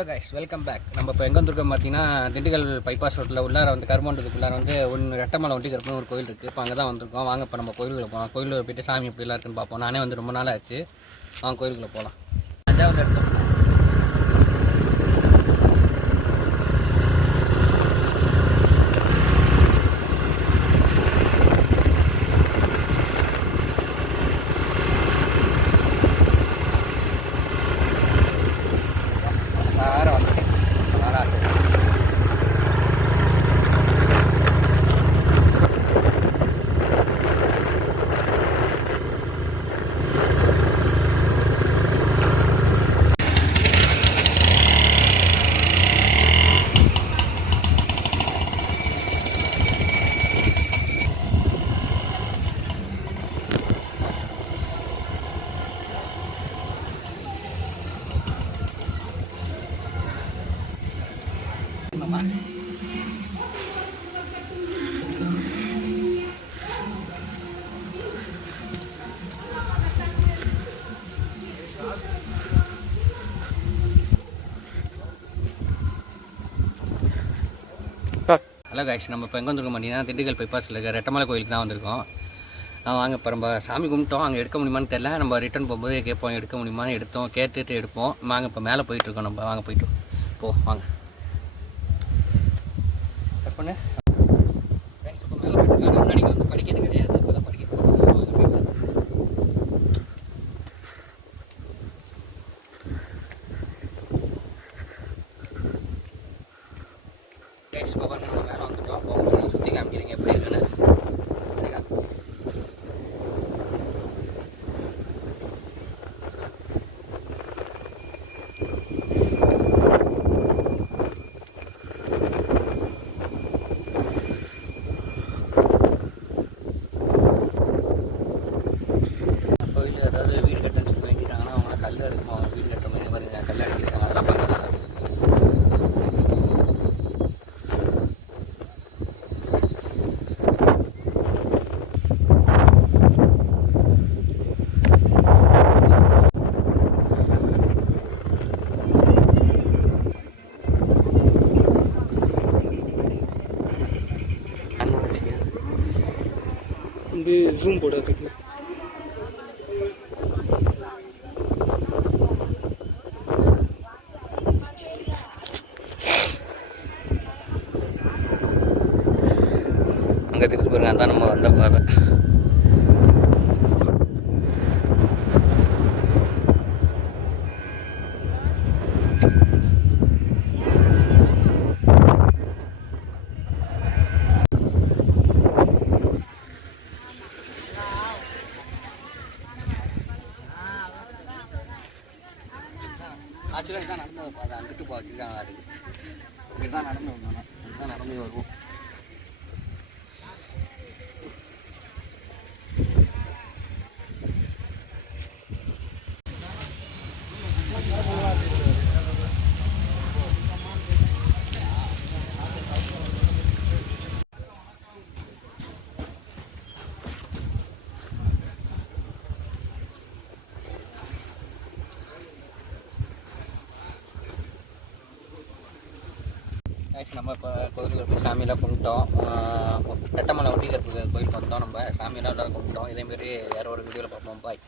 Hello guys, welcome back. நம்ம இப்போ எங்கே வந்துருக்கோம் பார்த்தீங்கன்னா, திண்டுக்கல் பைபாஸ் ரோட்டில் உள்ளார வந்து கருமண்டத்துக்குள்ளார வந்து ரெட்டமலை ஒட்டி கருப்புன்னு ஒரு கோயில் இருக்குது. இப்போ அங்கே தான் வந்திருக்கோம். வாங்க இப்போ நம்ம கோயிலுக்குள்ளே போகலாம். கோயிலில் போய்ட்டு சாமி எப்படிலாம் இருக்குன்னு பார்ப்போம். நானே வந்து ரொம்ப நாள் ஆச்சு. வாங்க கோயிலுக்குள்ளே போகலாம். அஞ்சாவது இடத்துல ஹலோ கைஸ், நம்ம இப்போ எங்கே வந்துருக்கோம் பார்த்தீங்கன்னா, திண்டுக்கல் பைபாஸில் இருக்க ரெட்டமலை கோயிலுக்கு தான் வந்திருக்கோம். வாங்க இப்போ நம்ம சாமி கும்பிட்டோம். அங்கே எடுக்க முடியுமான்னு தெரியல. நம்ம ரிட்டன் போகும்போது கேட்போம், எடுக்க முடியுமான்னு எடுத்தோம். கேட்டுட்டு எடுப்போம். வாங்க இப்போ மேலே போயிட்டுருக்கோம். நம்ம வாங்க போயிட்டு வாங்க கட் பண்ணு. இப்போ மேலே போயிட்டு முன்னாடி வந்து படிக்கிறது கிடையாது. இப்போ தான் படிக்க போகிறோம். கைஸ், இப்போ நம்ம மேலே வந்துட்டோம். போக சுற்றி காமிக்கிறீங்க எப்படி இருக்குன்னு. கோயில் ஏதாவது வீடு கட்டணும்னு சொல்லி வேண்டிட்டாங்கன்னா அவங்க கல் எடுக்கணும். வீடு கட்டுற மாதிரி பாருங்க, கல் அடிக்கிறாங்க. அதெல்லாம் பார்க்கலாம். வந்து ஜூம் போடுறதுக்கு அங்கே திருப்பி பாருங்க, அதான் நம்ம வந்த பாதை. ஆக்சுவலாக இதான் நடந்து பாதை. அங்கிட்டு வச்சுருக்காங்க. அதுக்கு இங்கிட்டு தான் நடந்து வந்தோம். இதுதான் நடந்து வருவோம். நம்ம இப்போ கோயிலுக்கு போய் சாமியெல்லாம் கும்பிட்டோம். ரெட்டமலை ஒட்டி கருப்பு கோயிலுக்கு வந்தோம். நம்ம சாமியெல்லாம் கும்பிட்டோம். இதேமாரி வேறு ஒரு வீடியோவில் பார்ப்போம். பாய்.